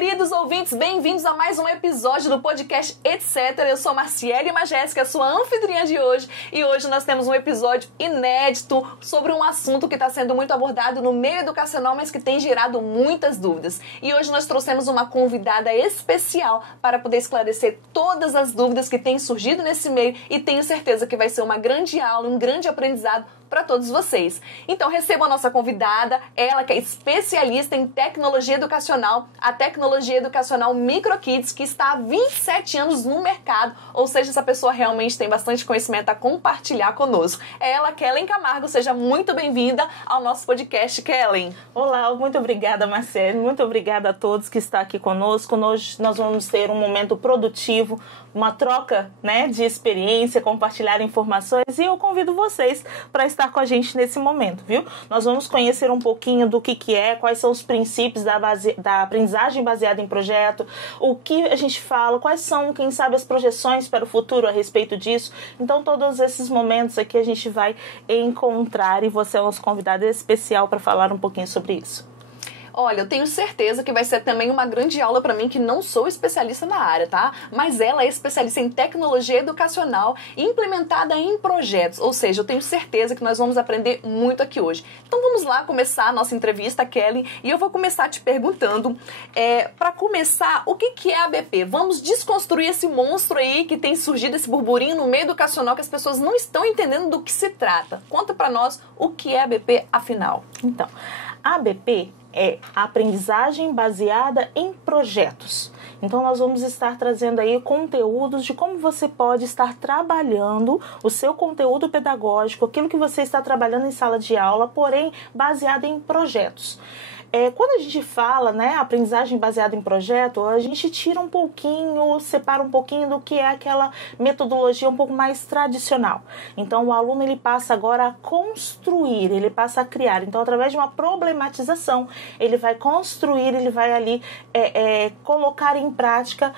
Queridos ouvintes, bem-vindos a mais um episódio do podcast Etc. Eu sou Marciele Majestica, sua anfitriã de hoje, e hoje nós temos um episódio inédito sobre um assunto que está sendo muito abordado no meio educacional, mas que tem gerado muitas dúvidas. E hoje nós trouxemos uma convidada especial para poder esclarecer todas as dúvidas que têm surgido nesse meio, e tenho certeza que vai ser uma grande aula, um grande aprendizado para todos vocês. Então recebam a nossa convidada, ela que é especialista em tecnologia educacional, a tecnologia educacional MicroKids, que está há 27 anos no mercado, ou seja, essa pessoa realmente tem bastante conhecimento a compartilhar conosco. É ela, Kellen Camargo, seja muito bem-vinda ao nosso podcast, Kellen. Olá, muito obrigada, Marcele, muito obrigada a todos que estão aqui conosco. Hoje nós vamos ter um momento produtivo, uma troca, de experiência, compartilhar informações, e eu convido vocês para estar com a gente nesse momento, viu? Nós vamos conhecer um pouquinho do que é, quais são os princípios da aprendizagem baseada em projeto, o que a gente fala, quais são, quem sabe, as projeções para o futuro a respeito disso. Então, todos esses momentos aqui a gente vai encontrar, e você é nosso convidado especial para falar um pouquinho sobre isso. Olha, eu tenho certeza que vai ser também uma grande aula para mim, que não sou especialista na área, tá? Mas ela é especialista em tecnologia educacional implementada em projetos. Ou seja, eu tenho certeza que nós vamos aprender muito aqui hoje. Então vamos lá começar a nossa entrevista, Kelly. E eu vou começar te perguntando, para começar, o que é a ABP? Vamos desconstruir esse monstro aí que tem surgido, esse burburinho no meio educacional, que as pessoas não estão entendendo do que se trata. Conta para nós o que é a ABP, afinal. Então, a ABP é a aprendizagem baseada em projetos. Então, nós vamos estar trazendo aí conteúdos de como você pode estar trabalhando o seu conteúdo pedagógico, aquilo que você está trabalhando em sala de aula, porém baseado em projetos. Quando a gente fala, aprendizagem baseada em projeto, a gente tira um pouquinho, separa um pouquinho do que é aquela metodologia um pouco mais tradicional. Então, o aluno ele passa agora a construir, ele passa a criar. Então, através de uma problematização, ele vai construir, ele vai ali colocar em prática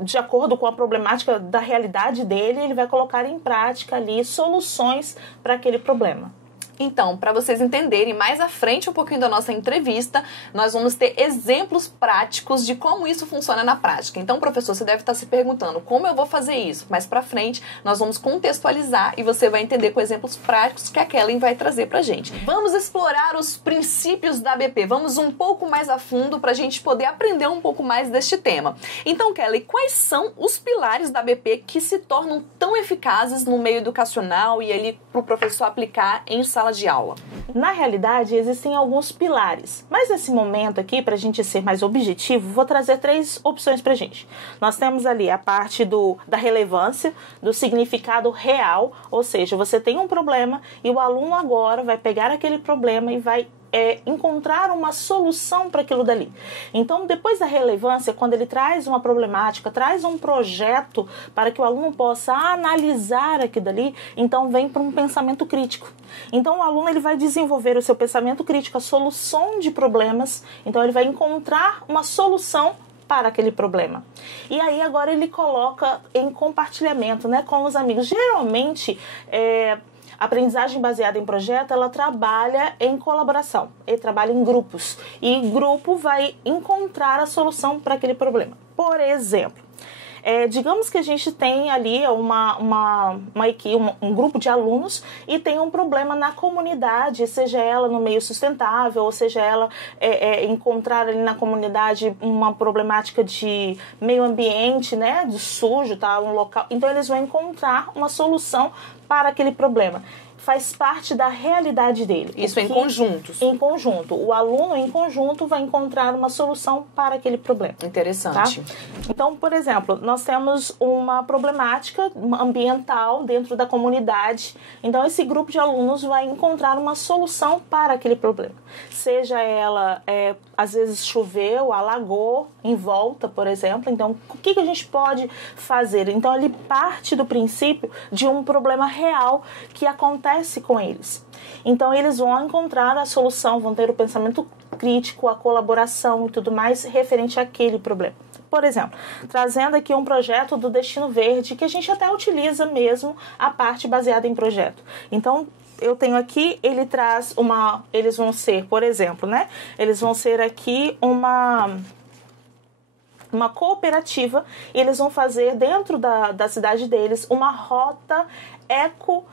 de acordo com a problemática da realidade dele, ele vai colocar em prática ali soluções para aquele problema. Então, para vocês entenderem, mais à frente um pouquinho da nossa entrevista, nós vamos ter exemplos práticos de como isso funciona na prática. Então, professor, você deve estar se perguntando, como eu vou fazer isso? Mais para frente, nós vamos contextualizar e você vai entender com exemplos práticos que a Kellen vai trazer para a gente. Vamos explorar os princípios da ABP. Vamos um pouco mais a fundo para a gente poder aprender um pouco mais deste tema. Então, Kellen, quais são os pilares da ABP que se tornam tão eficazes no meio educacional e ali para o professor aplicar em sala de aula? Na realidade, existem alguns pilares, mas nesse momento aqui, para a gente ser mais objetivo, vou trazer 3 opções para a gente. Nós temos ali a parte da relevância, do significado real, ou seja, você tem um problema e o aluno agora vai pegar aquele problema e vai encontrar uma solução para aquilo dali. Então, depois da relevância, quando ele traz uma problemática, traz um projeto para que o aluno possa analisar aquilo dali, então vem para um pensamento crítico. Então, o aluno ele vai desenvolver o seu pensamento crítico, a solução de problemas, então ele vai encontrar uma solução para aquele problema. E aí agora ele coloca em compartilhamento, com os amigos. Geralmente, a aprendizagem baseada em projeto, ela trabalha em colaboração, ele trabalha em grupos, e grupo vai encontrar a solução para aquele problema. Por exemplo, digamos que a gente tem ali uma equipe, um grupo de alunos e tem um problema na comunidade, seja ela no meio sustentável, ou seja ela encontrar ali na comunidade uma problemática de meio ambiente, de sujo, um local. Então eles vão encontrar uma solução para aquele problema. Faz parte da realidade dele. Isso em conjuntos. Em conjunto. O aluno, em conjunto, vai encontrar uma solução para aquele problema. Interessante. Tá? Então, por exemplo, nós temos uma problemática ambiental dentro da comunidade. Então, esse grupo de alunos vai encontrar uma solução para aquele problema. Seja ela, às vezes choveu, alagou em volta, por exemplo. Então, o que a gente pode fazer? Então, ele parte do princípio de um problema real que acontece com eles. Então, eles vão encontrar a solução, vão ter o pensamento crítico, a colaboração e tudo mais referente àquele problema. Por exemplo, trazendo aqui um projeto do Destino Verde, que a gente até utiliza mesmo a parte baseada em projeto. Então, eu tenho aqui, ele traz eles vão ser, por exemplo, eles vão ser aqui uma cooperativa, e eles vão fazer dentro da cidade deles uma rota eco.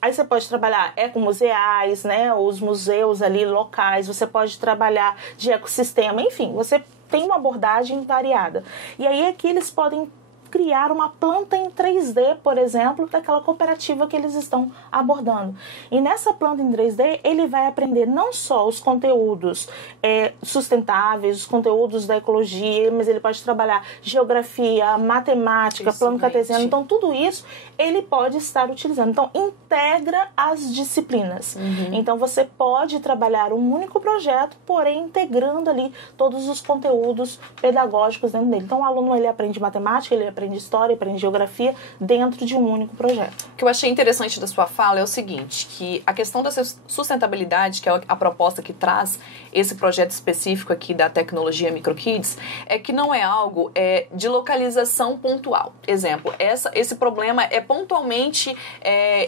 Aí você pode trabalhar ecomuseais, né, os museus ali locais, você pode trabalhar de ecossistema, enfim, você tem uma abordagem variada. E aí aqui eles podem criar uma planta em 3D, por exemplo, daquela cooperativa que eles estão abordando. E nessa planta em 3D, ele vai aprender não só os conteúdos sustentáveis, os conteúdos da ecologia, mas ele pode trabalhar geografia, matemática, plano cartesiano. Então, tudo isso ele pode estar utilizando. Então, integra as disciplinas. Então, você pode trabalhar um único projeto, porém integrando ali todos os conteúdos pedagógicos dentro dele. Então, o aluno ele aprende matemática, ele aprende história, aprende geografia dentro de um único projeto. O que eu achei interessante da sua fala é o seguinte, que a questão da sustentabilidade, que é a proposta que traz esse projeto específico aqui da tecnologia MicroKids, é que não é algo de localização pontual. Exemplo, esse problema é pontualmente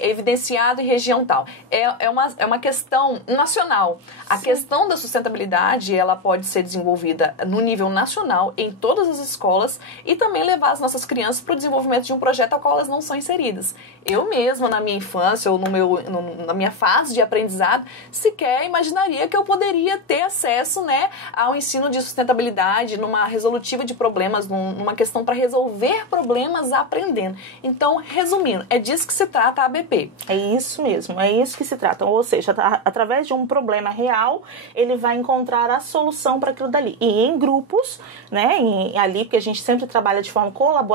evidenciado em região tal. É uma questão nacional. A questão da sustentabilidade, ela pode ser desenvolvida no nível nacional, em todas as escolas, e também levar as nossas crianças para o desenvolvimento de um projeto ao qual elas não são inseridas. Eu mesma, na minha infância, ou na minha fase de aprendizado, sequer imaginaria que eu poderia ter acesso, né, ao ensino de sustentabilidade, numa resolutiva de problemas, numa questão para resolver problemas aprendendo. Então, resumindo, é disso que se trata a ABP. É isso mesmo, é isso que se trata. Ou seja, através de um problema real, ele vai encontrar a solução para aquilo dali. E em grupos, né, ali, porque a gente sempre trabalha de forma colaborativa,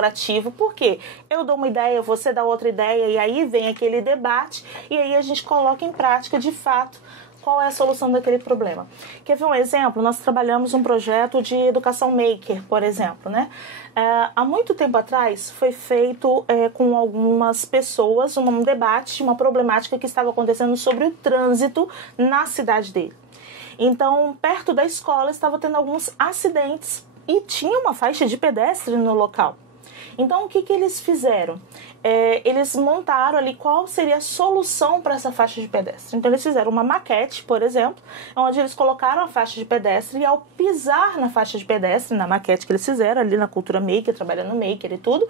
porque eu dou uma ideia, você dá outra ideia, e aí vem aquele debate, e aí a gente coloca em prática, de fato, qual é a solução daquele problema. Quer ver um exemplo? Nós trabalhamos um projeto de educação maker, por exemplo, né? Há muito tempo atrás foi feito com algumas pessoas um debate, uma problemática que estava acontecendo sobre o trânsito na cidade dele. Então, perto da escola estava tendo alguns acidentes e tinha uma faixa de pedestre no local. Então, o que eles fizeram? Eles montaram ali qual seria a solução para essa faixa de pedestre. Então, eles fizeram uma maquete, por exemplo, onde eles colocaram a faixa de pedestre e ao pisar na faixa de pedestre, na maquete que eles fizeram, ali na cultura maker, trabalhando no maker e tudo,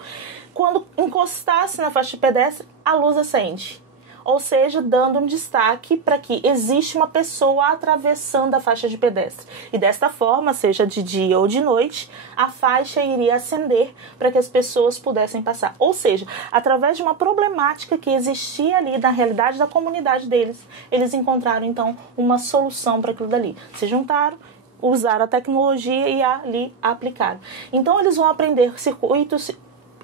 quando encostasse na faixa de pedestre, a luz acende. Ou seja, dando um destaque para que existe uma pessoa atravessando a faixa de pedestre. E desta forma, seja de dia ou de noite, a faixa iria acender para que as pessoas pudessem passar. Ou seja, através de uma problemática que existia ali na realidade da comunidade deles, eles encontraram então uma solução para aquilo dali. Se juntaram, usaram a tecnologia e ali aplicaram. Então eles vão aprender circuitos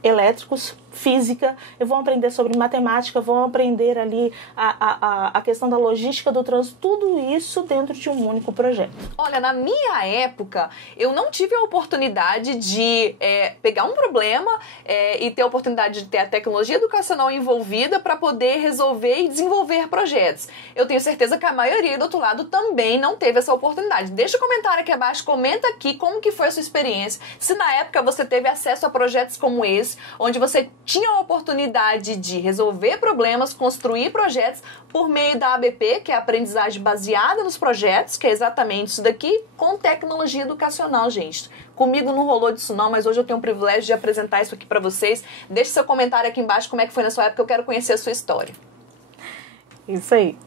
elétricos, física, vão aprender sobre matemática, vão aprender ali a questão da logística do trânsito, tudo isso dentro de um único projeto. Olha, na minha época, eu não tive a oportunidade de pegar um problema e ter a oportunidade de ter a tecnologia educacional envolvida para poder resolver e desenvolver projetos. Eu tenho certeza que a maioria do outro lado também não teve essa oportunidade. Deixa um comentário aqui abaixo, comenta aqui como que foi a sua experiência, se na época você teve acesso a projetos como esse, onde você tinha a oportunidade de resolver problemas, construir projetos por meio da ABP, que é a aprendizagem baseada nos projetos, que é exatamente isso daqui, com tecnologia educacional, gente. Comigo não rolou disso não, mas hoje eu tenho o privilégio de apresentar isso aqui para vocês. Deixe seu comentário aqui embaixo, como é que foi na sua época, eu quero conhecer a sua história. Isso aí.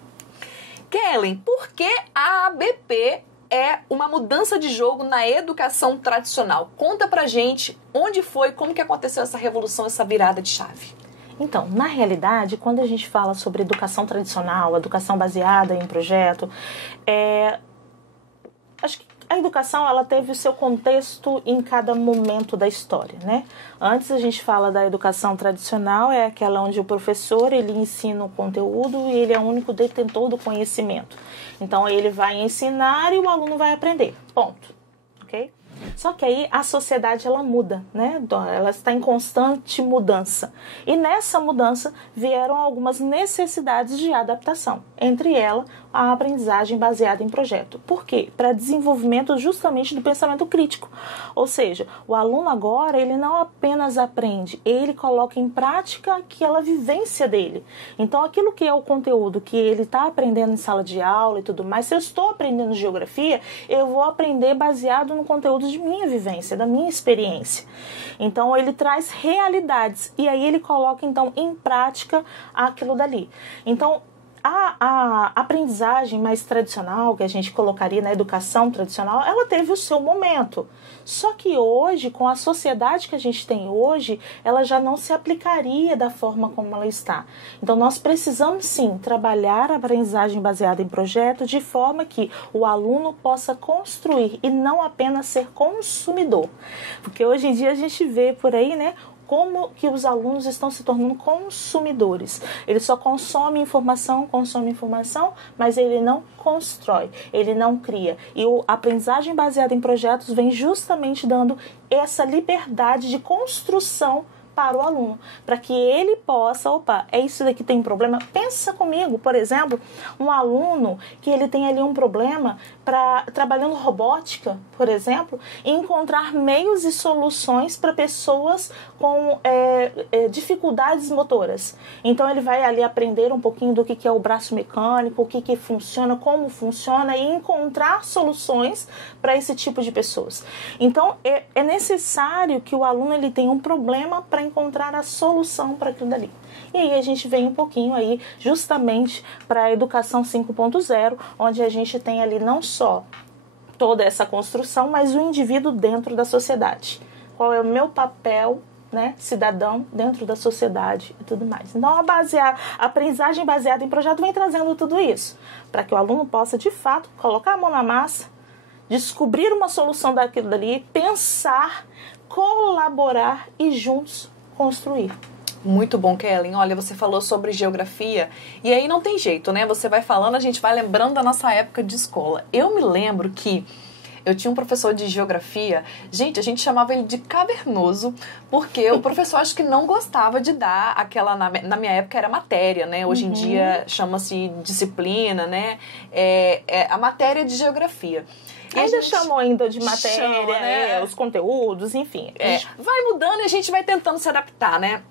Kellen, por que a ABP é uma mudança de jogo na educação tradicional? Conta pra gente onde foi, como que aconteceu essa revolução, essa virada de chave. Então, na realidade, quando a gente fala sobre educação tradicional, educação baseada em projeto, acho que a educação ela teve o seu contexto em cada momento da história, né? Antes a gente fala da educação tradicional, é aquela onde o professor ele ensina o conteúdo e ele é o único detentor do conhecimento. Então ele vai ensinar e o aluno vai aprender, ponto, ok? Só que aí a sociedade ela muda, né? Ela está em constante mudança. E nessa mudança vieram algumas necessidades de adaptação. Entre elas, a aprendizagem baseada em projeto. Por quê? Para desenvolvimento justamente do pensamento crítico. Ou seja, o aluno agora, ele não apenas aprende, ele coloca em prática aquela vivência dele. Então, aquilo que é o conteúdo que ele está aprendendo em sala de aula e tudo mais, se eu estou aprendendo geografia, eu vou aprender baseado no conteúdo de minha vivência, da minha experiência. Então, ele traz realidades e aí ele coloca, então, em prática aquilo dali. Então, a aprendizagem mais tradicional, que a gente colocaria na educação tradicional, ela teve o seu momento. Só que hoje, com a sociedade que a gente tem hoje, ela já não se aplicaria da forma como ela está. Então, nós precisamos sim trabalhar a aprendizagem baseada em projeto de forma que o aluno possa construir e não apenas ser consumidor. Porque hoje em dia a gente vê por aí, né, como que os alunos estão se tornando consumidores. Ele só consome informação, mas ele não constrói, ele não cria. E a aprendizagem baseada em projetos vem justamente dando essa liberdade de construção para o aluno, para que ele possa, é isso daqui tem um problema? Pensa comigo, por exemplo, um aluno que ele tem ali um problema trabalhando robótica, por exemplo, e encontrar meios e soluções para pessoas com dificuldades motoras. Então ele vai ali aprender um pouquinho do que é o braço mecânico, o que funciona, como funciona e encontrar soluções para esse tipo de pessoas. Então é necessário que o aluno ele tenha um problema para encontrar a solução para aquilo dali. E aí a gente vem um pouquinho aí justamente para a educação 5.0, onde a gente tem ali não só toda essa construção, mas o indivíduo dentro da sociedade. Qual é o meu papel, né, cidadão dentro da sociedade e tudo mais. Então a aprendizagem baseada em projeto vem trazendo tudo isso, para que o aluno possa de fato colocar a mão na massa, descobrir uma solução daquilo dali, pensar, colaborar e juntos construir. Muito bom, Kellen. Olha, você falou sobre geografia e aí não tem jeito, né? Você vai falando, a gente vai lembrando da nossa época de escola. Eu me lembro que eu tinha um professor de geografia, gente, a gente chamava ele de cavernoso, porque o professor acho que não gostava de dar aquela, na minha época era matéria, né? Hoje em dia chama-se disciplina, né? A matéria de geografia. E ainda chamam ainda de matéria, né? Os conteúdos, enfim. Vai mudando e a gente vai tentando se adaptar, né?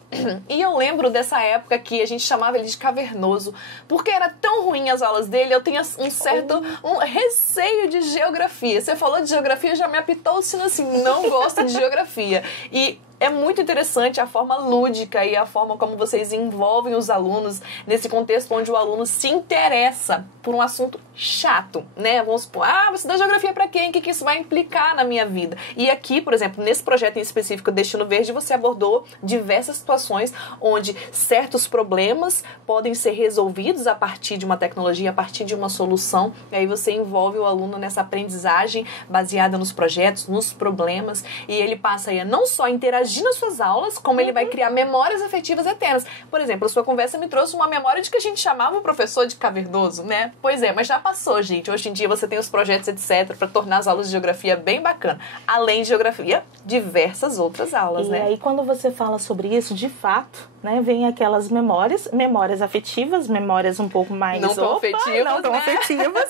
E eu lembro dessa época que a gente chamava ele de cavernoso, porque era tão ruim as aulas dele, eu tinha um certo receio de geografia. Você falou de geografia, já me apitou o sino assim, não gosto de geografia. E é muito interessante a forma lúdica e a forma como vocês envolvem os alunos nesse contexto onde o aluno se interessa por um assunto chato, né? Vamos supor, você dá geografia pra quem? O que isso vai implicar na minha vida? E aqui, por exemplo, nesse projeto em específico, Destino Verde, você abordou diversas situações onde certos problemas podem ser resolvidos a partir de uma tecnologia, a partir de uma solução. E aí você envolve o aluno nessa aprendizagem baseada nos projetos, nos problemas, e ele passa aí a não só interagir nas suas aulas, como ele vai criar memórias afetivas eternas. Por exemplo, a sua conversa me trouxe uma memória de que a gente chamava o professor de cavernoso, né? Pois é, mas já passou, gente. Hoje em dia você tem os projetos, etc., para tornar as aulas de geografia bem bacana. Além de geografia, diversas outras aulas, né? E aí, quando você fala sobre isso, de fato, né, vem aquelas memórias afetivas, memórias um pouco mais... Não tão afetivas.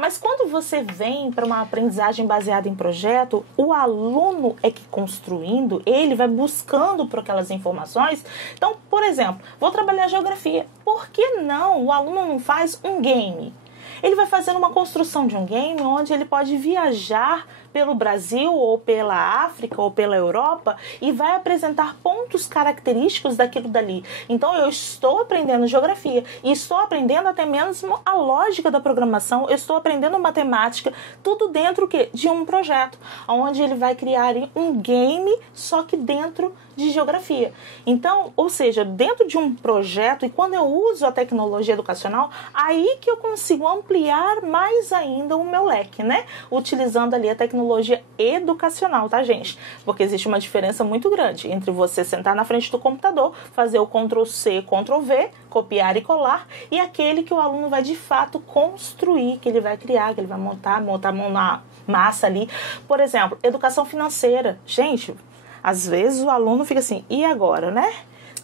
Mas quando você vem para uma aprendizagem baseada em projeto, o aluno é que construindo, ele vai buscando por aquelas informações. Então, por exemplo, vou trabalhar geografia. Por que não o aluno não faz um game? Ele vai fazendo uma construção de um game onde ele pode viajar pelo Brasil ou pela África ou pela Europa e vai apresentar pontos característicos daquilo dali. Então eu estou aprendendo geografia e estou aprendendo até mesmo a lógica da programação, eu estou aprendendo matemática, tudo dentro de um projeto, onde ele vai criar um game, só que dentro de geografia. Então, ou seja, dentro de um projeto, e quando eu uso a tecnologia educacional, aí que eu consigo ampliar mais ainda o meu leque, né? Utilizando ali a tecnologia educacional, tá, gente? Porque existe uma diferença muito grande entre você sentar na frente do computador, fazer o Ctrl+C, Ctrl+V, copiar e colar, e aquele que o aluno vai de fato construir, que ele vai criar, que ele vai montar a mão na massa ali. Por exemplo, educação financeira. Gente, às vezes o aluno fica assim, e agora, né?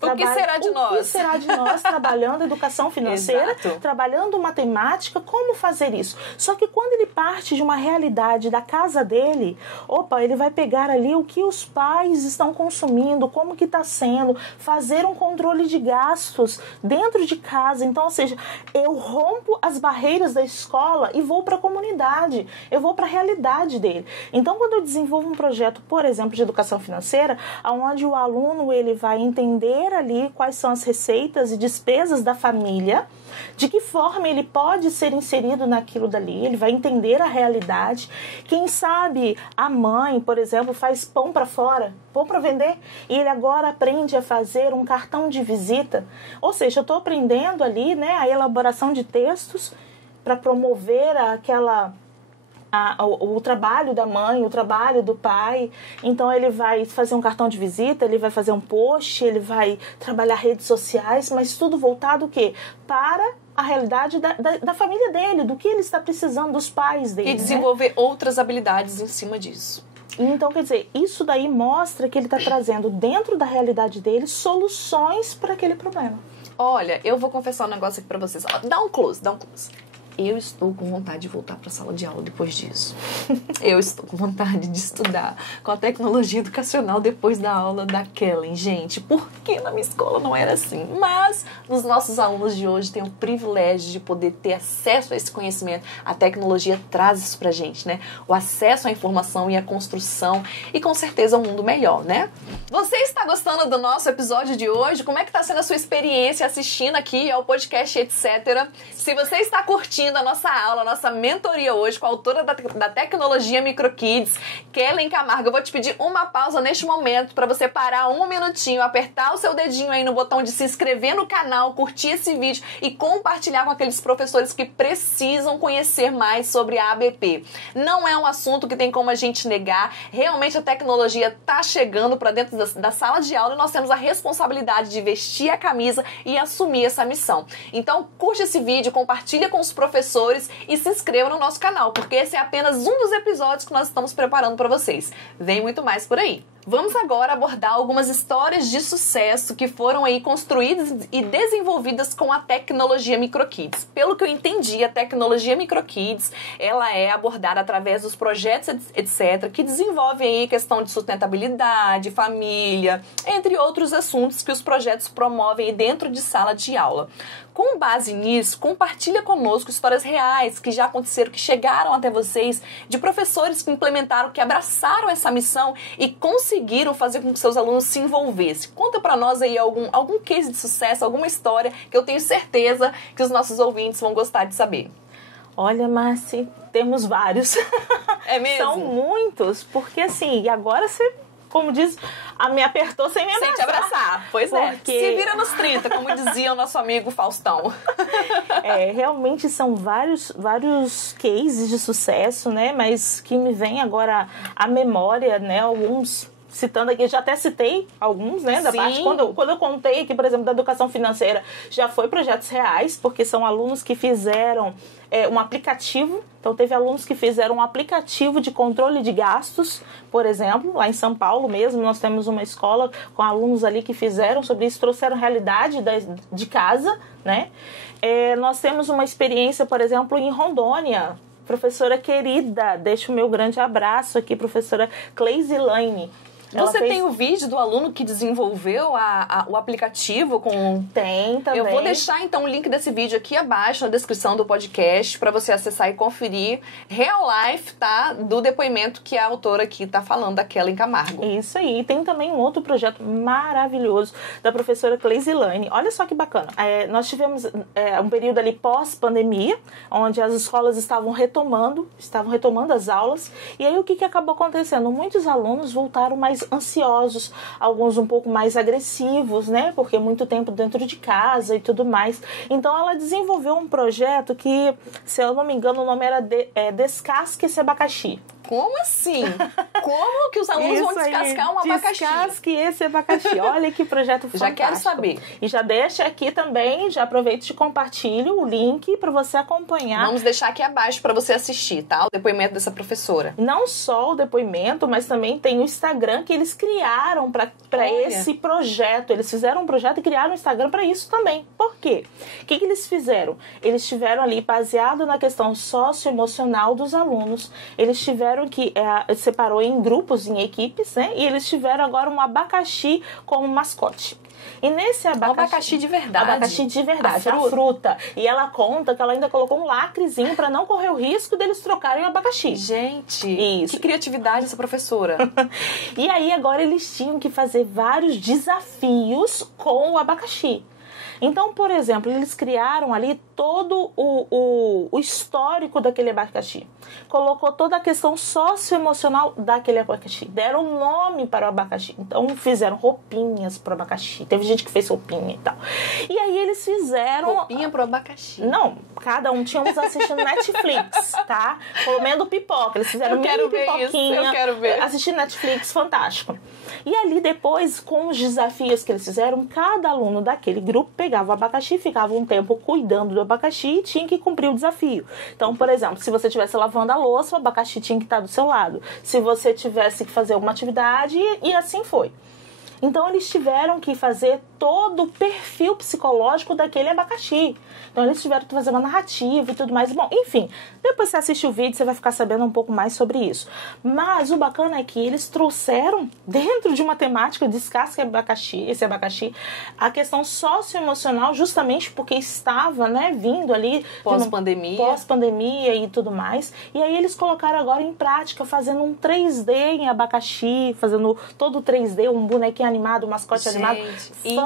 O que será de nós? O que será de nós trabalhando educação financeira, Exato. trabalhando matemática, como fazer isso? Só que quando ele parte de uma realidade da casa dele, ele vai pegar ali o que os pais estão consumindo, como que está sendo, fazer um controle de gastos dentro de casa. Então, ou seja, eu rompo as barreiras da escola e vou para a comunidade, eu vou para a realidade dele. Então, quando eu desenvolvo um projeto, por exemplo, de educação financeira, onde o aluno ele vai entender ali quais são as receitas e despesas da família, de que forma ele pode ser inserido naquilo dali, ele vai entender a realidade. Quem sabe a mãe, por exemplo, faz pão para fora, pão para vender, e ele agora aprende a fazer um cartão de visita. Ou seja, eu estou aprendendo ali, né, a elaboração de textos para promover o trabalho da mãe, o trabalho do pai. Então ele vai fazer um cartão de visita, ele vai fazer um post, ele vai trabalhar redes sociais, mas tudo voltado o quê? Para a realidade da família dele, do que ele está precisando, dos pais dele. E desenvolver outras habilidades em cima disso. Então, quer dizer, isso daí mostra que ele está trazendo dentro da realidade dele soluções para aquele problema. Olha, eu vou confessar um negócio aqui pra vocês. Dá um close. Eu estou com vontade de voltar para a sala de aula depois disso. Eu estou com vontade de estudar com a tecnologia educacional depois da aula da Kellen. Gente, por que na minha escola não era assim? Mas os nossos alunos de hoje têm o privilégio de poder ter acesso a esse conhecimento. A tecnologia traz isso pra gente, né? O acesso à informação e à construção e com certeza um mundo melhor, né? Você está gostando do nosso episódio de hoje? Como é que está sendo a sua experiência assistindo aqui ao podcast, etc? Se você está curtindo a nossa aula, a nossa mentoria hoje com a autora da tecnologia MicroKids, Kellen Camargo, eu vou te pedir uma pausa neste momento para você parar um minutinho, apertar o seu dedinho aí no botão de se inscrever no canal, curtir esse vídeo e compartilhar com aqueles professores que precisam conhecer mais sobre a ABP. Não é um assunto que tem como a gente negar, realmente a tecnologia está chegando para dentro da sala de aula e nós temos a responsabilidade de vestir a camisa e assumir essa missão. Então, curte esse vídeo, compartilha com os professores e se inscreva no nosso canal, porque esse é apenas um dos episódios que nós estamos preparando para vocês. Vem muito mais por aí. Vamos agora abordar algumas histórias de sucesso que foram aí construídas e desenvolvidas com a tecnologia MicroKids. Pelo que eu entendi, a tecnologia MicroKids, ela é abordada através dos projetos, etc., que desenvolvem aí questão de sustentabilidade, família, entre outros assuntos que os projetos promovem dentro de sala de aula. Com base nisso, compartilha conosco histórias reais que já aconteceram, que chegaram até vocês, de professores que implementaram, que abraçaram essa missão e conseguiram fazer com que seus alunos se envolvessem. Conta pra nós aí algum case de sucesso, alguma história que eu tenho certeza que os nossos ouvintes vão gostar de saber. Olha, Márcia, temos vários. É mesmo? São muitos, porque assim, e agora você, como diz, me apertou sem me abraçar. Sem te abraçar, pois é. Porque... Se vira nos 30, como dizia o nosso amigo Faustão. Realmente são vários cases de sucesso, né? Mas que me vem agora à memória, né? Alguns... Citando aqui, já até citei alguns, né, da parte, quando eu contei aqui, por exemplo, da educação financeira, já foi projetos reais, porque são alunos que fizeram um aplicativo. Então, teve alunos que fizeram um aplicativo de controle de gastos, por exemplo, lá em São Paulo mesmo, nós temos uma escola com alunos ali que fizeram sobre isso, trouxeram realidade de casa, né? Nós temos uma experiência, por exemplo, em Rondônia. Professora querida, deixo o meu grande abraço aqui, professora Cleisilane. Você tem o vídeo do aluno que desenvolveu o aplicativo com... Tem também. Eu vou deixar, então, o link desse vídeo aqui abaixo na descrição do podcast para você acessar e conferir real life, tá? Do depoimento que a autora aqui tá falando, da Kellen Camargo. Isso aí. E tem também um outro projeto maravilhoso da professora Cleisilane. Olha só que bacana. Nós tivemos um período ali pós-pandemia, onde as escolas estavam retomando as aulas. E aí, o que acabou acontecendo? Muitos alunos voltaram mais ansiosos, alguns um pouco mais agressivos, né? Porque muito tempo dentro de casa e tudo mais. Então ela desenvolveu um projeto que, se eu não me engano, o nome era Descasque esse abacaxi. Como assim? Como que os alunos vão descascar um abacaxi? Descasque esse abacaxi. Olha que projeto fantástico. Já quero saber. E já deixa aqui também, já aproveito e compartilho o link para você acompanhar. Vamos deixar aqui abaixo para você assistir, tá? O depoimento dessa professora. Não só o depoimento, mas também tem o Instagram que eles criaram para esse projeto. Eles fizeram um projeto e criaram um Instagram para isso também. Por quê? O que eles fizeram? Eles tiveram ali, baseado na questão socioemocional dos alunos, eles tiveram que separou em grupos, em equipes, né? E eles tiveram agora um abacaxi como mascote. E nesse abacaxi de verdade. Abacaxi de verdade, a fruta. E ela conta que ela ainda colocou um lacrezinho para não correr o risco deles trocarem o abacaxi. Gente, isso. Que criatividade essa professora. E aí agora eles tinham que fazer vários desafios com o abacaxi. Então, por exemplo, eles criaram ali todo o histórico daquele abacaxi. Colocou toda a questão socioemocional daquele abacaxi. Deram nome para o abacaxi. Então, fizeram roupinhas para o abacaxi. Teve gente que fez roupinha e tal. E aí, eles fizeram... Roupinha para o abacaxi. Não, cada um tinha uns assistindo Netflix, tá? Comendo pipoca. Eles fizeram mini pipoquinha. Eu quero ver. Assistindo Netflix, fantástico. E ali, depois, com os desafios que eles fizeram, cada aluno daquele grupo pegava o abacaxi, ficava um tempo cuidando do abacaxi e tinha que cumprir o desafio. Então, por exemplo, se você estivesse lavando a louça, o abacaxi tinha que estar do seu lado. Se você tivesse que fazer alguma atividade, e assim foi. Então, eles tiveram que fazer todo o perfil psicológico daquele abacaxi. Então, eles tiveram que fazer uma narrativa e tudo mais. Bom, enfim, depois você assiste o vídeo, você vai ficar sabendo um pouco mais sobre isso. Mas o bacana é que eles trouxeram, dentro de uma temática descasque esse abacaxi, a questão socioemocional, justamente porque estava, né, vindo ali... Pós-pandemia e tudo mais. E aí, eles colocaram agora em prática, fazendo um 3D em abacaxi, fazendo todo o 3D, um bonequinho animado, um mascote animado.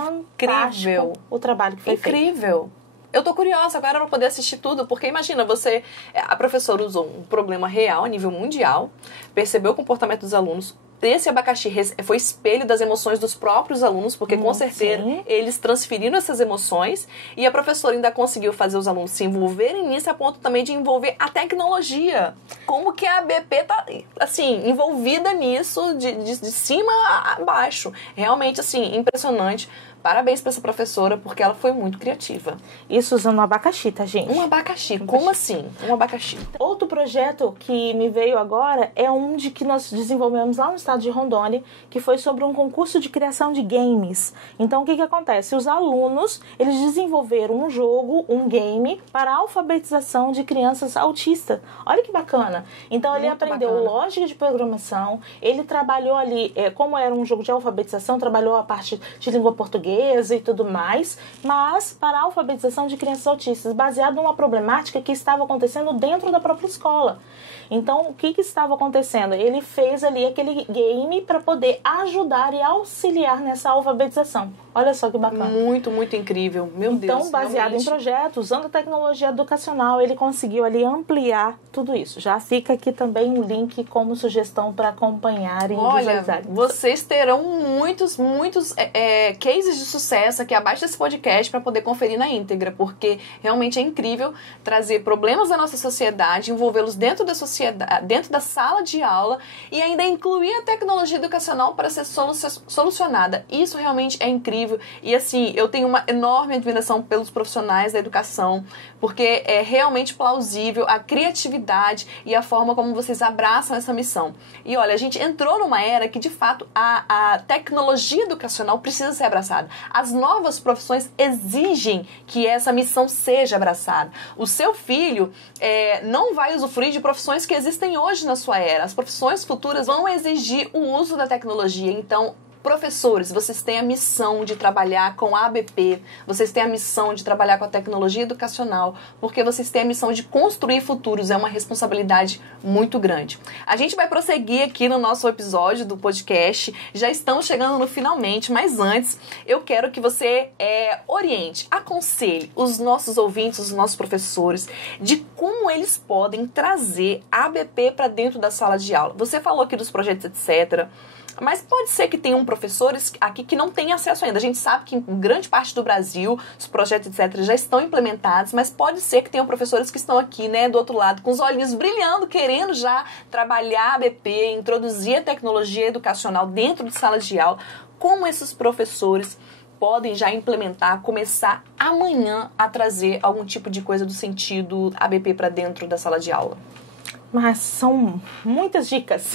Incrível o trabalho que foi feito. Incrível. Eu tô curiosa agora para poder assistir tudo, porque imagina, a professora usou um problema real a nível mundial, percebeu o comportamento dos alunos. Esse abacaxi foi espelho das emoções dos próprios alunos, porque com certeza eles transferiram essas emoções, e a professora ainda conseguiu fazer os alunos se envolverem nisso a ponto também de envolver a tecnologia. Como que a ABP tá, assim, envolvida nisso de cima a baixo. Realmente, assim, impressionante. Parabéns para essa professora, porque ela foi muito criativa. Isso usando um abacaxi, tá, gente? Um abacaxi. Como assim? Um abacaxi. Outro projeto que me veio agora é um que nós desenvolvemos lá no estado de Rondônia, que foi sobre um concurso de criação de games. Então, o que acontece? Os alunos, eles desenvolveram um jogo, um game, para a alfabetização de crianças autistas. Olha que bacana. Então, ele aprendeu lógica de programação, ele trabalhou ali, como era um jogo de alfabetização, trabalhou a parte de língua portuguesa, e tudo mais, mas para a alfabetização de crianças autistas, baseado numa problemática que estava acontecendo dentro da própria escola. Então, o que estava acontecendo? Ele fez ali aquele game para poder ajudar e auxiliar nessa alfabetização. Olha só que bacana. Muito, muito incrível. Meu Deus. Então, baseado em projetos, usando a tecnologia educacional, ele conseguiu ali ampliar tudo isso. Já fica aqui também um link como sugestão para acompanhar e visualizar. Vocês terão muitos cases de sucesso aqui abaixo desse podcast para poder conferir na íntegra, porque realmente é incrível trazer problemas da nossa sociedade, envolvê-los dentro da sociedade, dentro da sala de aula, e ainda incluir a tecnologia educacional para ser solucionada. Isso realmente é incrível. E assim, eu tenho uma enorme admiração pelos profissionais da educação, porque é realmente plausível a criatividade e a forma como vocês abraçam essa missão. E olha, a gente entrou numa era que de fato a tecnologia educacional precisa ser abraçada. As novas profissões exigem que essa missão seja abraçada. O seu filho não vai usufruir de profissões que existem hoje na sua era. As profissões futuras vão exigir o uso da tecnologia. Então, professores, vocês têm a missão de trabalhar com a ABP, vocês têm a missão de trabalhar com a tecnologia educacional, porque vocês têm a missão de construir futuros, é uma responsabilidade muito grande. A gente vai prosseguir aqui no nosso episódio do podcast, já estamos chegando no finalmente, mas antes eu quero que você oriente, aconselhe os nossos ouvintes, os nossos professores, de como eles podem trazer a ABP para dentro da sala de aula. Você falou aqui dos projetos, etc., Mas pode ser que tenham professores aqui que não têm acesso ainda. A gente sabe que em grande parte do Brasil, os projetos, etc., já estão implementados, mas pode ser que tenham professores que estão aqui, né, do outro lado, com os olhinhos brilhando, querendo já trabalhar a BP, introduzir a tecnologia educacional dentro de salas de aula. Como esses professores podem já implementar, começar amanhã a trazer algum tipo de coisa do sentido ABP para dentro da sala de aula? Mas são muitas dicas.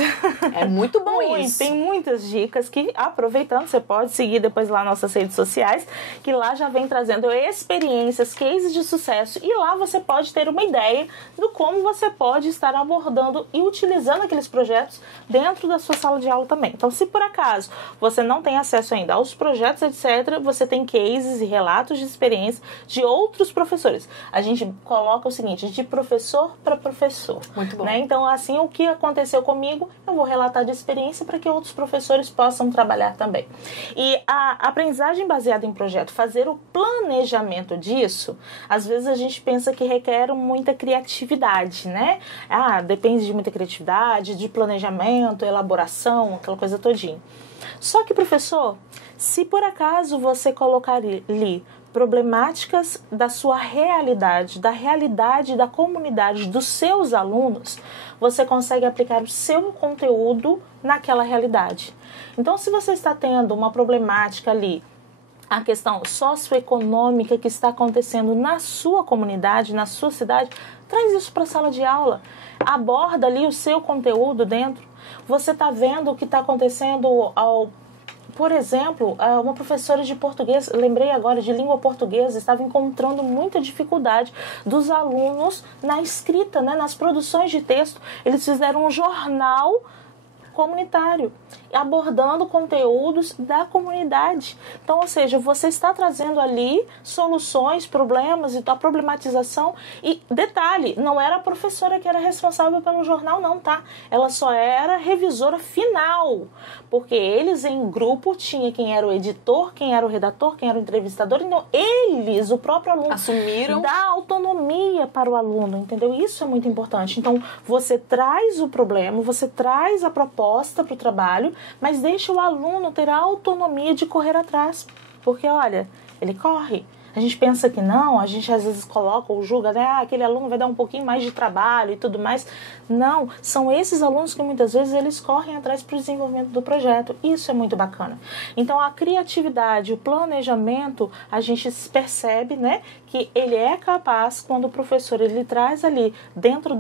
É muito bom isso. Tem muitas dicas que, aproveitando, você pode seguir depois lá nas nossas redes sociais, que lá já vem trazendo experiências, cases de sucesso, e lá você pode ter uma ideia do como você pode estar abordando e utilizando aqueles projetos dentro da sua sala de aula também. Então, se por acaso você não tem acesso ainda aos projetos, etc., você tem cases e relatos de experiência de outros professores. A gente coloca o seguinte, de professor para professor. Muito bom. Então, assim, o que aconteceu comigo, eu vou relatar de experiência para que outros professores possam trabalhar também. E a aprendizagem baseada em projeto, fazer o planejamento disso, às vezes a gente pensa que requer muita criatividade, né? Depende de muita criatividade, de planejamento, elaboração, aquela coisa todinha. Só que, professor, se por acaso você colocar ali problemáticas da sua realidade, da realidade da comunidade dos seus alunos, você consegue aplicar o seu conteúdo naquela realidade. Então, se você está tendo uma problemática ali, a questão socioeconômica que está acontecendo na sua comunidade, na sua cidade, traz isso para a sala de aula. Aborda ali o seu conteúdo dentro. Você está vendo o que está acontecendo por exemplo, uma professora de português, lembrei agora de língua portuguesa, estava encontrando muita dificuldade dos alunos na escrita, né, nas produções de texto. Eles fizeram um jornal comunitário, abordando conteúdos da comunidade. Então, ou seja, você está trazendo ali soluções, problemas e a problematização. E, detalhe, não era a professora que era responsável pelo jornal, não, tá? Ela só era revisora final, porque eles em grupo tinha quem era o editor, quem era o redator, quem era o entrevistador. Então, eles, o próprio aluno, assumiram, dá autonomia para o aluno, entendeu? Isso é muito importante. Então, você traz o problema, você traz a proposta para o trabalho, mas deixa o aluno ter a autonomia de correr atrás. Porque, olha, ele corre. A gente pensa que não, a gente às vezes coloca ou julga, né? Aquele aluno vai dar um pouquinho mais de trabalho e tudo mais. Não, são esses alunos que muitas vezes eles correm atrás para o desenvolvimento do projeto. Isso é muito bacana. Então, a criatividade, o planejamento, a gente percebe, né, que ele é capaz, quando o professor ele traz ali dentro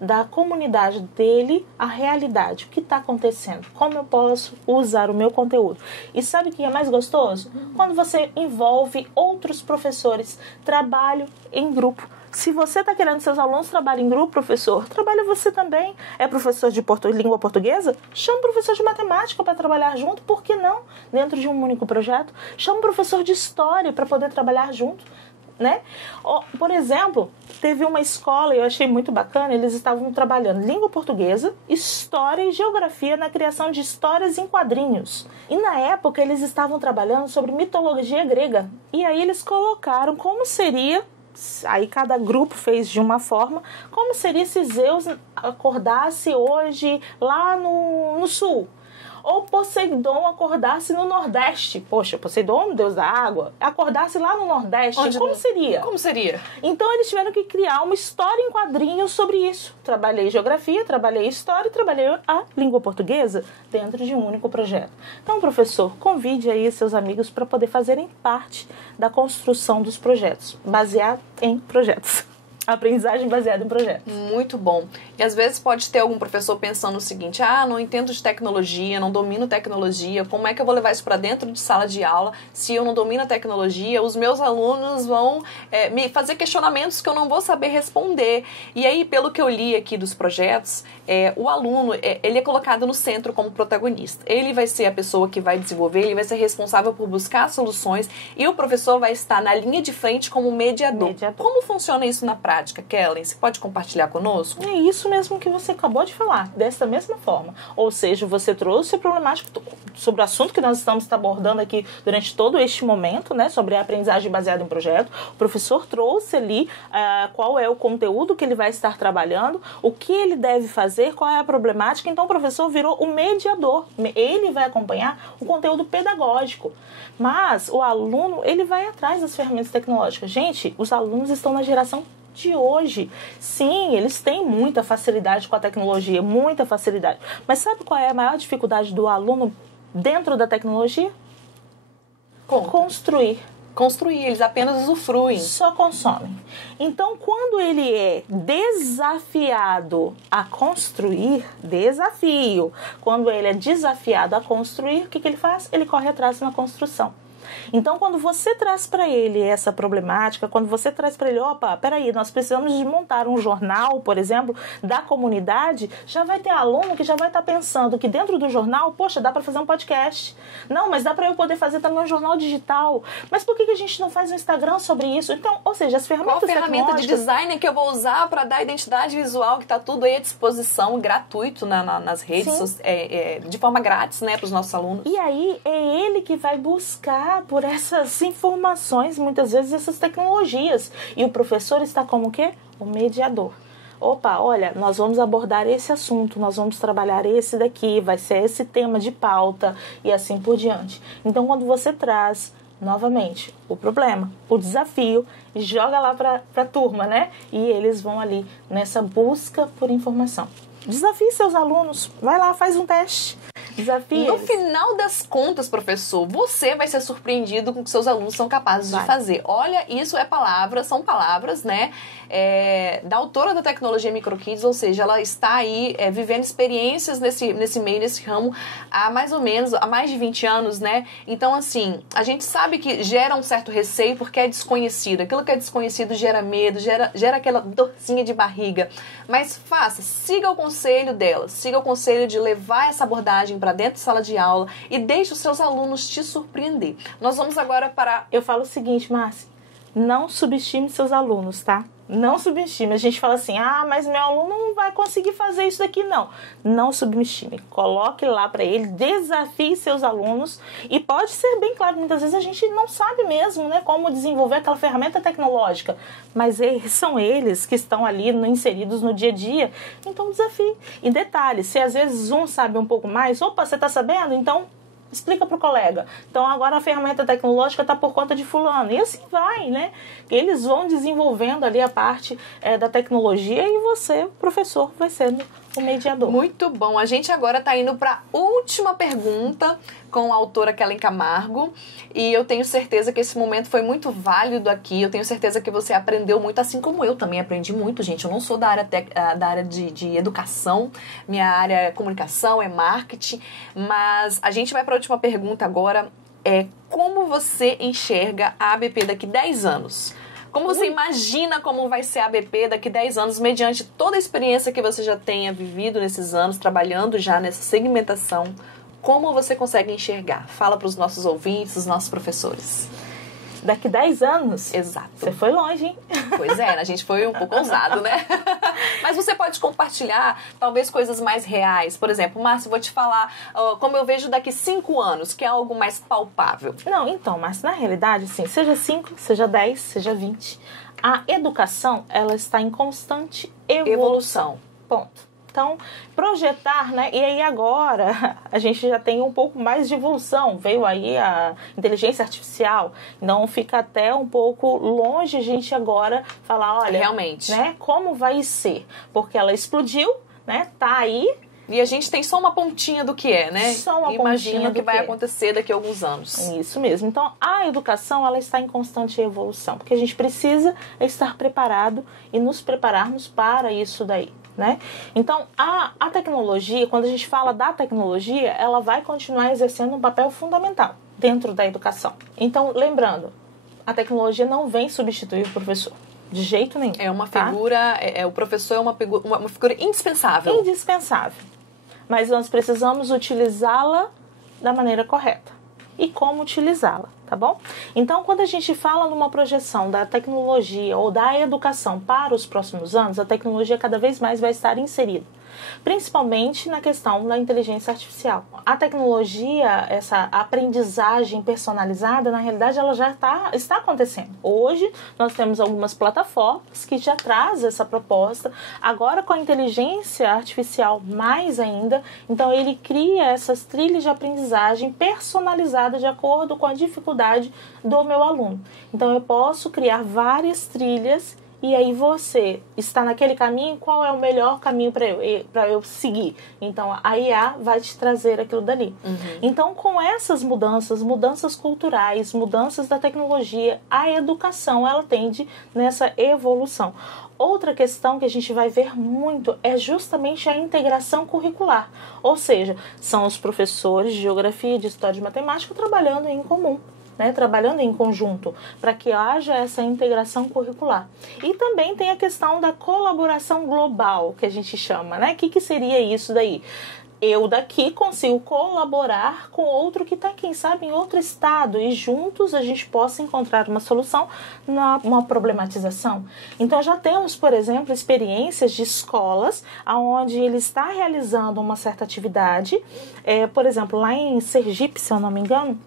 da comunidade dele a realidade, o que está acontecendo, como eu posso usar o meu conteúdo. E sabe o que é mais gostoso? Quando você envolve outros professores, trabalho em grupo. Se você está querendo que seus alunos trabalhem em grupo, professor, trabalha você também. É professor de língua portuguesa? Chama o professor de matemática para trabalhar junto, por que não? Dentro de um único projeto. Chama o professor de história para poder trabalhar junto, né? Por exemplo, teve uma escola, eu achei muito bacana, eles estavam trabalhando língua portuguesa, história e geografia na criação de histórias em quadrinhos. E na época eles estavam trabalhando sobre mitologia grega. E aí eles colocaram como seria, aí cada grupo fez de uma forma, como seria se Zeus acordasse hoje lá no sul. Ou Poseidon acordasse no Nordeste. Poxa, Poseidon, deus da água, acordasse lá no Nordeste. Como seria? Como seria? Então, eles tiveram que criar uma história em quadrinhos sobre isso. Trabalhei geografia, trabalhei história e trabalhei a língua portuguesa dentro de um único projeto. Então, professor, convide aí seus amigos para poder fazerem parte da construção dos projetos, baseado em projetos. Aprendizagem baseada em projetos. Muito bom. E às vezes pode ter algum professor pensando o seguinte: não entendo de tecnologia, não domino tecnologia, como é que eu vou levar isso para dentro de sala de aula? Se eu não domino a tecnologia, os meus alunos vão me fazer questionamentos que eu não vou saber responder. E aí, pelo que eu li aqui dos projetos, o aluno, ele é colocado no centro como protagonista. Ele vai ser a pessoa que vai desenvolver, ele vai ser responsável por buscar soluções e o professor vai estar na linha de frente como mediador. Como funciona isso na prática? prática, Kellen? Você pode compartilhar conosco? É isso mesmo que você acabou de falar, dessa mesma forma. Ou seja, você trouxe a problemática sobre o assunto que nós estamos abordando aqui durante todo este momento, né, sobre a aprendizagem baseada em projeto. O professor trouxe ali qual é o conteúdo que ele vai estar trabalhando, o que ele deve fazer, qual é a problemática. Então, o professor virou o mediador. Ele vai acompanhar o conteúdo pedagógico. Mas o aluno, ele vai atrás das ferramentas tecnológicas. Gente, os alunos estão na geração de hoje. Sim, eles têm muita facilidade com a tecnologia, muita facilidade. Mas sabe qual é a maior dificuldade do aluno dentro da tecnologia? Construir. Construir, eles apenas usufruem. Só consomem. Então, quando ele é desafiado a construir, quando ele é desafiado a construir, o que ele faz? Ele corre atrás na construção. Então, quando você traz para ele essa problemática, quando você traz para ele, opa, peraí, nós precisamos de montar um jornal, por exemplo, da comunidade, já vai ter aluno que já vai estar pensando que dentro do jornal, poxa, dá para fazer um podcast. Não, mas dá para eu poder fazer também um jornal digital. Mas por que a gente não faz um Instagram sobre isso? Então, ou seja, as ferramentas tecnológicas... Qual ferramenta de design que eu vou usar para dar identidade visual, que está tudo aí à disposição, gratuito nas redes, de forma grátis, né, para os nossos alunos. E aí, é ele que vai buscar por essas informações, muitas vezes essas tecnologias. E o professor está como o quê? O mediador. Opa, olha, nós vamos abordar esse assunto, nós vamos trabalhar esse daqui, vai ser esse tema de pauta e assim por diante. Então, quando você traz, novamente, o problema, o desafio, joga lá para a turma, né? E eles vão ali nessa busca por informação. Desafie seus alunos, vai lá, faz um teste. Desafios. No final das contas, professor, você vai ser surpreendido com o que seus alunos são capazes de fazer. Olha, isso são palavras, né, da autora da tecnologia MicroKids, ou seja, ela está aí vivendo experiências nesse meio, nesse ramo, há mais de 20 anos, né? Então, assim, a gente sabe que gera um certo receio porque é desconhecido. Aquilo que é desconhecido gera medo, gera aquela dorzinha de barriga. Mas siga o conselho dela, siga o conselho de levar essa abordagem para dentro da sala de aula e deixe os seus alunos te surpreender. Nós vamos agora para... Eu falo o seguinte, Márcia, não subestime seus alunos, tá? Não subestime. A gente fala assim, mas meu aluno não vai conseguir fazer isso daqui, não. Não subestime. Coloque lá para ele, desafie seus alunos e pode ser bem claro, muitas vezes a gente não sabe mesmo, né, como desenvolver aquela ferramenta tecnológica, mas são eles que estão ali inseridos no dia a dia, então desafie. E detalhe, se às vezes um sabe um pouco mais, opa, você está sabendo? Então explica para o colega. Então, agora a ferramenta tecnológica está por conta de fulano. E assim vai, né? Eles vão desenvolvendo ali a parte da tecnologia e você, professor, vai sendo o mediador. Muito bom. A gente agora está indo para a última pergunta com a autora Kellen Camargo. E eu tenho certeza que esse momento foi muito válido aqui. Eu tenho certeza que você aprendeu muito, assim como eu também aprendi muito, gente. Eu não sou da área de educação. Minha área é comunicação, é marketing. Mas a gente vai para a última pergunta agora. Como você enxerga a ABP daqui 10 anos? Como você imagina como vai ser a ABP daqui 10 anos, mediante toda a experiência que você já tenha vivido nesses anos, trabalhando já nessa segmentação? Como você consegue enxergar? Fala para os nossos ouvintes, os nossos professores. Daqui 10 anos? Exato. Você foi longe, hein? Pois é, a gente foi um pouco ousado, né? Mas você pode compartilhar, talvez, coisas mais reais. Por exemplo, Márcia, eu vou te falar como eu vejo daqui 5 anos, que é algo mais palpável. Não, então, Márcia, na realidade, assim, seja 5, seja 10, seja 20, a educação, ela está em constante evolução. Ponto. Então, projetar, né? E aí agora a gente já tem um pouco mais de evolução. Veio aí a inteligência artificial. Então fica até um pouco longe a gente agora falar, olha, realmente, né? Como vai ser? Porque ela explodiu, né? Tá aí. E a gente tem só uma pontinha do que é, né? Só uma Imagina pontinha o que vai acontecer daqui a alguns anos. Isso mesmo. Então, a educação, ela está em constante evolução. Porque a gente precisa estar preparado e nos prepararmos para isso daí. Né? Então, a tecnologia, quando a gente fala da tecnologia, ela vai continuar exercendo um papel fundamental dentro da educação. Então, lembrando, a tecnologia não vem substituir o professor, de jeito nenhum. É uma figura, o professor é uma figura indispensável. Indispensável. Mas nós precisamos utilizá-la da maneira correta. e como utilizá-la, tá bom? Então, quando a gente fala numa projeção da tecnologia ou da educação para os próximos anos, a tecnologia cada vez mais vai estar inserida, principalmente na questão da inteligência artificial. A tecnologia, essa aprendizagem personalizada, na realidade, ela já está acontecendo. Hoje, nós temos algumas plataformas que já trazem essa proposta. Agora, com a inteligência artificial, mais ainda, então ele cria essas trilhas de aprendizagem personalizadas de acordo com a dificuldade do meu aluno. Então, eu posso criar várias trilhas. E aí você está naquele caminho, qual é o melhor caminho para eu seguir? Então, a IA vai te trazer aquilo dali. Então, com essas mudanças culturais, mudanças da tecnologia, a educação, ela tende nessa evolução. Outra questão que a gente vai ver muito é justamente a integração curricular. Ou seja, são os professores de geografia, de história e de matemática trabalhando em comum. Trabalhando em conjunto, para que haja essa integração curricular. E também tem a questão da colaboração global, que a gente chama, né? O que seria isso daí? Eu daqui consigo colaborar com outro que está, quem sabe, em outro estado, e juntos a gente possa encontrar uma solução, uma problematização. Então já temos, por exemplo, experiências de escolas onde ele está realizando uma certa atividade, por exemplo, lá em Sergipe, se eu não me engano,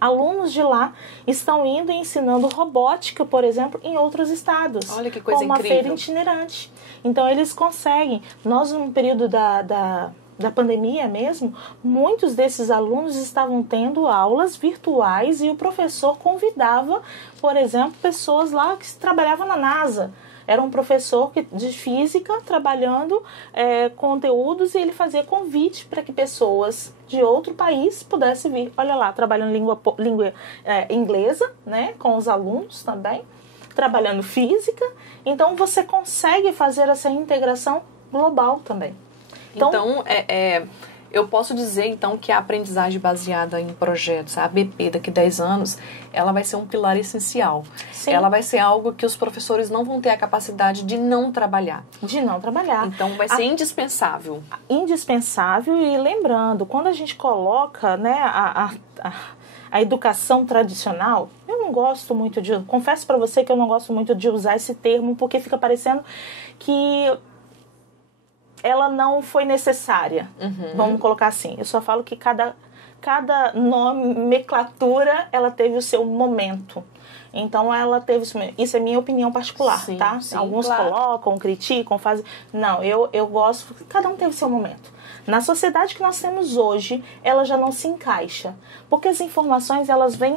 alunos de lá estão indo e ensinando robótica, por exemplo, em outros estados. Olha que coisa incrível. Com uma feira itinerante. Então, eles conseguem. Nós, no período da pandemia mesmo, muitos desses alunos estavam tendo aulas virtuais e o professor convidava, por exemplo, pessoas lá que trabalhavam na NASA. Era um professor de física trabalhando conteúdos, e ele fazia convite para que pessoas de outro país pudessem vir. Olha lá, trabalhando língua inglesa, né, com os alunos também, trabalhando física. Então, você consegue fazer essa integração global também. Então eu posso dizer, então, que a aprendizagem baseada em projetos, a ABP, daqui a 10 anos, ela vai ser um pilar essencial. Sim. Ela vai ser algo que os professores não vão ter a capacidade de não trabalhar. Então, vai ser indispensável. Indispensável, e lembrando, quando a gente coloca, né, a educação tradicional, eu não gosto muito confesso para você que eu não gosto muito de usar esse termo, porque fica parecendo que ela não foi necessária. Vamos colocar assim. Eu só falo que cada nomenclatura, ela teve o seu momento. Então, ela teve... Isso é minha opinião particular, sim, tá? Sim, alguns claro. colocam, criticam, fazem... Não, eu gosto... Cada um teve o seu momento. Na sociedade que nós temos hoje, ela já não se encaixa. Porque as informações, elas vêm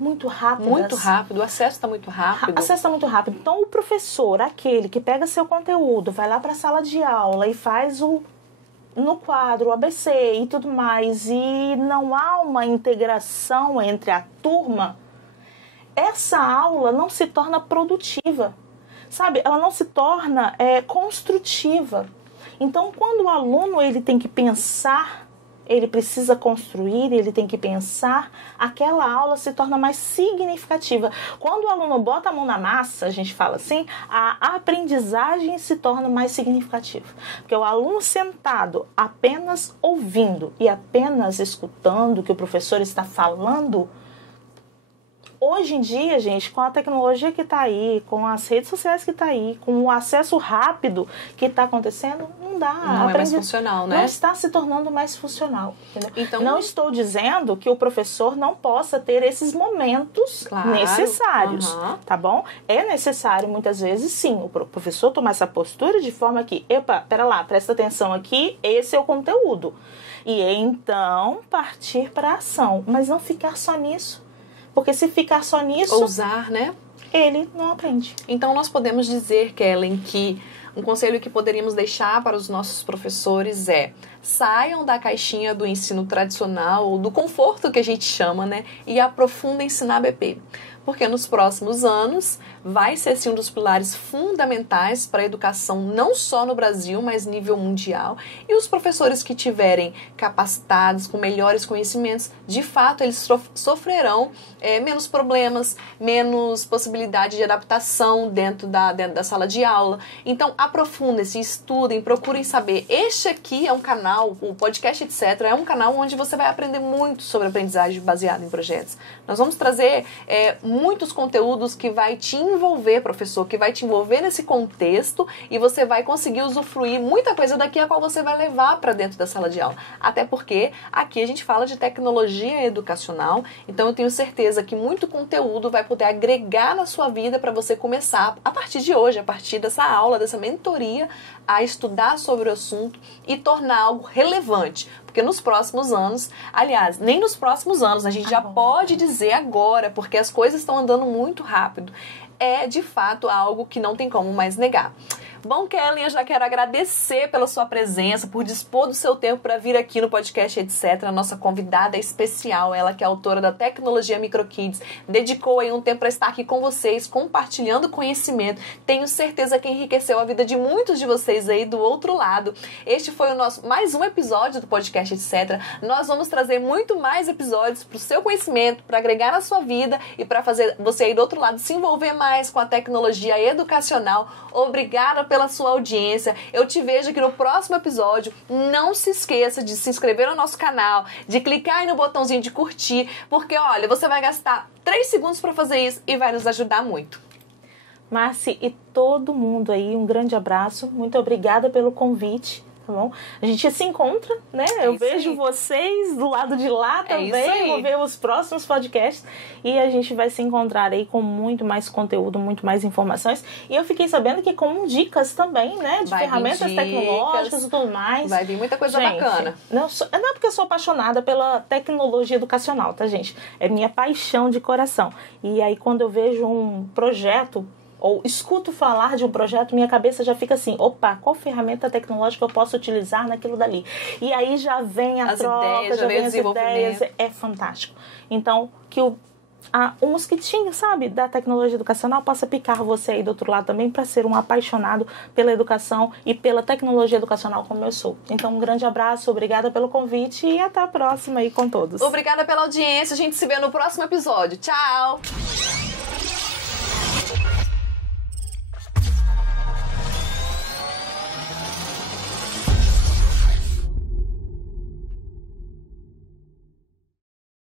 muito rápidas. Muito rápido, o acesso está muito rápido. O acesso está muito rápido. Então, o professor, aquele que pega seu conteúdo, vai lá para a sala de aula e faz no quadro, o ABC e tudo mais, e não há uma integração entre a turma, essa aula não se torna produtiva, sabe? Ela não se torna construtiva. Então, quando o aluno ele tem que pensar, ele precisa construir, ele tem que pensar, aquela aula se torna mais significativa. Quando o aluno bota a mão na massa, a gente fala assim, a aprendizagem se torna mais significativa. Porque o aluno sentado, apenas ouvindo e apenas escutando o que o professor está falando, hoje em dia, gente, com a tecnologia que está aí, com as redes sociais que está aí, com o acesso rápido que está acontecendo, não dá. Não é mais funcional, né? Não está se tornando mais funcional. Entendeu? Então, não estou dizendo que o professor não possa ter esses momentos necessários, tá bom? É necessário, muitas vezes, sim, o professor tomar essa postura de forma que, pera lá, presta atenção aqui, esse é o conteúdo. E então, partir para a ação, mas não ficar só nisso. Porque se ficar só nisso... Ousar, né? Ele não aprende. Então, nós podemos dizer, Kellen, que um conselho que poderíamos deixar para os nossos professores é: saiam da caixinha do ensino tradicional, ou do conforto que a gente chama, né? E aprofundem-se na ABP. Porque nos próximos anos vai ser sim um dos pilares fundamentais para a educação, não só no Brasil, mas nível mundial. E os professores que tiverem capacitados, com melhores conhecimentos, de fato eles sofrerão menos problemas, menos possibilidade de adaptação dentro da sala de aula. Então aprofundem-se, estudem, procurem saber. Este aqui é um canal canal, o Podcast Etc., é um canal onde você vai aprender muito sobre aprendizagem baseada em projetos. Nós vamos trazer muitos conteúdos que vai te envolver, professor, que vai te envolver nesse contexto e você vai conseguir usufruir muita coisa daqui a qual você vai levar para dentro da sala de aula. Até porque aqui a gente fala de tecnologia educacional, então eu tenho certeza que muito conteúdo vai poder agregar na sua vida para você começar, a partir de hoje, a partir dessa aula, dessa mentoria, a estudar sobre o assunto e tornar algo relevante. Porque nos próximos anos, aliás, nem nos próximos anos, a gente já pode dizer agora, porque as coisas estão andando muito rápido. É, de fato, algo que não tem como mais negar. Bom, Kellen, eu já quero agradecer pela sua presença, por dispor do seu tempo para vir aqui no Podcast Etc. A nossa convidada especial, ela que é autora da Tecnologia MicroKids, dedicou aí um tempo para estar aqui com vocês, compartilhando conhecimento. Tenho certeza que enriqueceu a vida de muitos de vocês aí do outro lado. Este foi o nosso mais um episódio do Podcast Etc. Nós vamos trazer muito mais episódios para o seu conhecimento, para agregar na sua vida e para fazer você aí do outro lado se envolver mais com a tecnologia educacional. Obrigada pela sua audiência. Eu te vejo aqui no próximo episódio. Não se esqueça de se inscrever no nosso canal, de clicar aí no botãozinho de curtir, porque olha, você vai gastar 3 segundos para fazer isso e vai nos ajudar muito. Marci e todo mundo aí, um grande abraço. Muito obrigada pelo convite. Tá bom? A gente se encontra, né? Eu vejo vocês do lado de lá também. Vou ver os próximos podcasts e a gente vai se encontrar aí com muito mais conteúdo, muito mais informações. E eu fiquei sabendo que com dicas também, né? De ferramentas tecnológicas e tudo mais. Vai vir muita coisa bacana. Não é porque eu sou apaixonada pela tecnologia educacional, tá, gente? É minha paixão de coração. E aí quando eu vejo um projeto ou escuto falar de um projeto, minha cabeça já fica assim, opa, qual ferramenta tecnológica eu posso utilizar naquilo dali? E aí já vem a troca, já vem as ideias, é fantástico. Então, que um mosquitinho, sabe, da tecnologia educacional possa picar você aí do outro lado também para ser um apaixonado pela educação e pela tecnologia educacional como eu sou. Então, um grande abraço, obrigada pelo convite e até a próxima aí com todos. Obrigada pela audiência, a gente se vê no próximo episódio. Tchau!